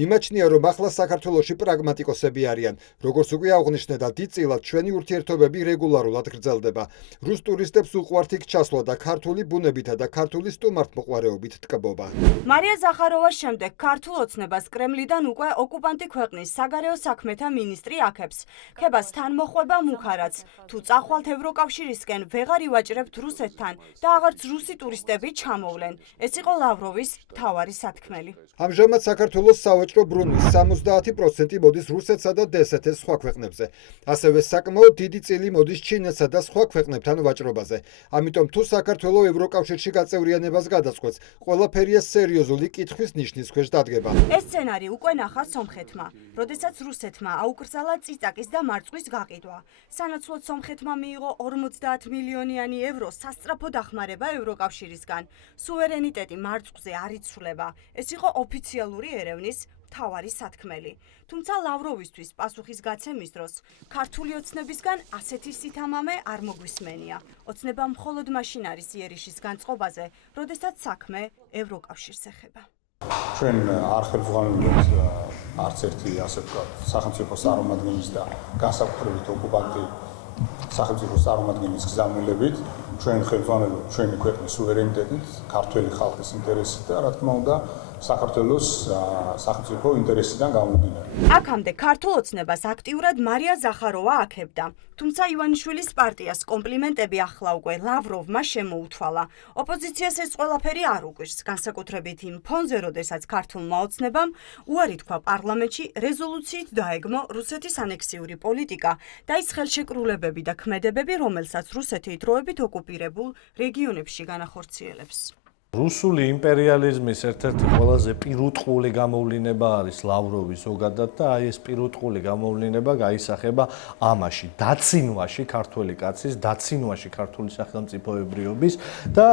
მიმაჩნია, რომ ახლა საქართველოში პრაგმატიკოსები არიან. Როგორც უკვე აღნიშნეთ, დიდწილად ჩვენი ურთიერთობები რეგულარულად გრძელდება. რუს ტურისტებს უყვართ იქ ჩასვლა და ქართული ბუნებითა და ქართული სტუმართმოყვარეობით ტკბობა. მარია ზახაროვას შემდეგ ქართულ ოცნებას კრემლიდან უკვე ოკუპანტი ქვეყნის საგარეო საქმეთა მინისტრი აქებს. ქებას თან მოხვება მუქარაც. თუ წახვალთ ევროკავშირისკენ, ვეღარ ივაჭრებთ რუსეთთან და აღარც რუსი ტურისტები ჩამოვლენ. ეს იყო ლავროვის მთავარი სათქმელი. ამჟამად საქართველოს სავაჭრო ბრუნვის 70% მოდის რუსეთსა და დსთ-ს სხვა ქვეყნებზე. ასევე საკმაოდ დიდი წილი მოდის ჩინეთსა და სხვა ქვეყნებთან ვაჭრობაზე. ამიტომ თუ საქართველო ევროკავშირში გაწევრიანებას გადაწყვეტს, ყველაფერია სერიოზული კითხვის ნიშნის ქვეშ დადგება. ეს სცენარი უკვე ნახა სომხეთმა, როდესაც რუსეთმა აუკრძალა წიწაკის და მარწყვის გაყიდვა. სანაცვლოდ სომხეთმა მიიღო 50 მილიონიანი евро სასწრაფო დახმარება ევროკავშირისგან. სუვერენიტეტი მარწყვზე არ იცვლება. ეს იყო ოფიციალური ერევნის მთავარი სათქმელი. თუმცა ლავროვისთვის პასუხის გაცემის დროს ქართული ოცნებისგან ასეთი სითამამე არ მოგვისმენია. ოცნება მხოლოდ მაშინ არის იერიშის განწყობაზე, როდესაც საქმე ევროკავშირს ეხება. ჩვენ არ ხელმძღვანელობთ არც ერთი ასე ვთქვათ სახელმწიფოს წარმომადგენლის და განსაკუთრებით ოკუპანტი სახელმწიფოს წარმომადგენლის გზავნილებით. ჩვენ ხელმძღვანელობთ ჩვენი ქვეყნის სუვერენიტეტით, ქართველი ხალხის ინტერესით და რა თქმა უნდა საქართველოს სახელმწიფო ინტერესიდან გამომდინარე. აქამდე ქართულ ოცნებას აქტიურად მარია ზახაროვა აქებდა. თუმცა ივანიშვილის პარტიას კომპლიმენტები ახლა უკვე ლავროვმა შემოუთვალა. ოპოზიციას ეს ყველაფერი არ უყვირს, განსაკუთრებით იმ ფონზე, როდესაც ქართულმა ოცნებამ უარი თქვა პარლამენტში რეზოლუციით დაეგმო რუსეთის ანექსიური პოლიტიკა და ის ხელშეკრულებები და ქმედებები, რომელსაც რუსეთი დროებით ოკუპირებულ რეგიონებში განახორციელებს. რუსული იმპერიალიზმის ერთ-ერთი ყველაზე პირუტყული გამოვლინება არის ლავროვის ზოგადად და აი ეს პირუტყული გამოვლინება გაისახება ამაში, დაცინვაში ქართველი კაცის, დაცინვაში ქართული სახელმწიფოებრიობის და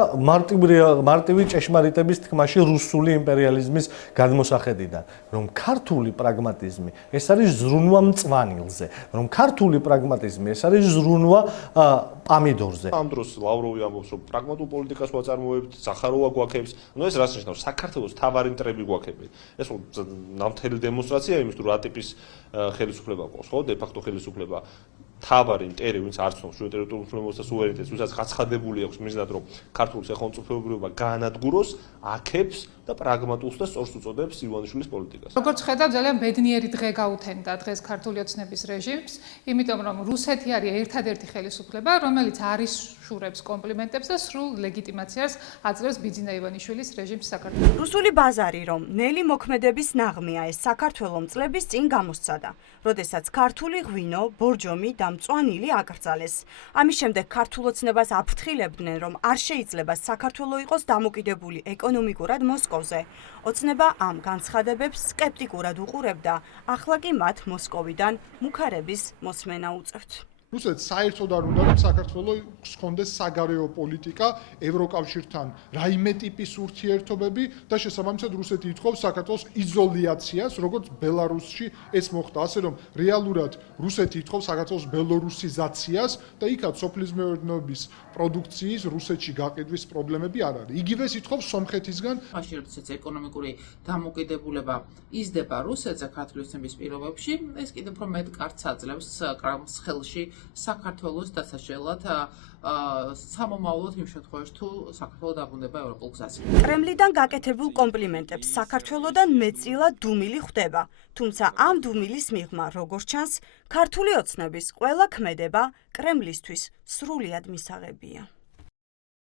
მარტივი ჭეშმარიტების თქმაში რუსული იმპერიალიზმის გადმოსახედიდან, რომ ქართული პრაგმატიზმი ეს არის ზრუნვა მწვანილზე, რომ ქართული პრაგმატიზმი ეს არის ზრუნვა პამიდორზე. ამ დროს ლავროვი ამბობს, რომ პრაგმატულ პოლიტიკას ვაწარმოებთ, ზახაროვა გვაქებს, ეს რას ნიშნავს? საქართველოს თავარი მტრები გვაქებენ. ეს ნამდვილი დემონსტრაცია იმის, რა ტიპის ხელისუფლება გვაქვს, ხო? დე-ფაქტო ხელისუფლება. თავარი მტერი, ვინც არ ცნობს შუა ტერიტორიულ უფლებასა და სუვერენიტეტს, ვისაც გაცხადებული აქვს მიზნად, რომ ქართული სახელმწიფოებრიობა გაანადგუროს, აქებს და პრაგმატულს და სწორს უწოდებს ივანიშვილის პოლიტიკას. როგორც ხედავ, ძალიან ბედნიერი დღე გაუთენდა დღეს ქართული ოცნების რეჟიმს, იმიტომ რომ რუსეთი არის ერთადერთი ხელისუფლება, რომელიც არ იშურებს კომპლიმენტებს და სრულ ლეგიტიმაციას აძლევს ბიძინა ივანიშვილის რეჟიმს საქართველოში. რუსული ბაზარი, რომ ნელი მოქმედების ნაღმია, ეს საქართველოს წლების წინ გამოსცადა, როდესაც ქართული ღვინო, ბორჯომი და მწვანილი აკრძალეს. ამის შემდეგ ქართულ ოცნებას აფრთხილებდნენ, რომ არ შეიძლება საქართველოს იყოს დამოკიდებული ეკონომიკურად მოსკოვზე. ოცნება ამ განცხადებებს სკეპტიკურად უყურებდა, ახლა კი მათ მოსკოვიდან მუქარების მოსმენა უწევთ. რუსეთს საერთოდ არ უნდა რომ საქართველოს ჰქონდეს საგარეო პოლიტიკა ევროკავშირთან რაიმე ტიპის ურთიერთობები და შესაბამისად რუსეთი ითხოვს საქართველოს იზოლაციას, როგორც ბელარუსში ეს მოხდა, ასე რომ რეალურად რუსეთი ითხოვს საქართველოს ბელორუსიზაციას და იქაც სოფლის მეურნეობის პროდუქციის რუსეთში გაყიდვის პრობლემები არ არის. იგივეს ითხოვს სომხეთისგან. მაშინ როდესაც ეკონომიკური დამოკიდებულება იზრდება რუსეთზე ქართლის ოცნების პირობებში, ეს კიდევ უფრო მეტ კარts აძლევს კრამს ხელში საქართველოს დასაშელად სამომავლოდ იმ შემთხვევაში თუ საქართველო დაბრუნდება ევროპულ გზაზე. კრემლიდან გაკეთებულ კომპლიმენტებს საქართველოდან მეტწილად დუმილი ხვდება, თუმცა ამ დუმილის მიღმა, როგორც ჩანს, ქართული ოცნების ყველა ქმედება კრემლისთვის სრულიად მისაღებია.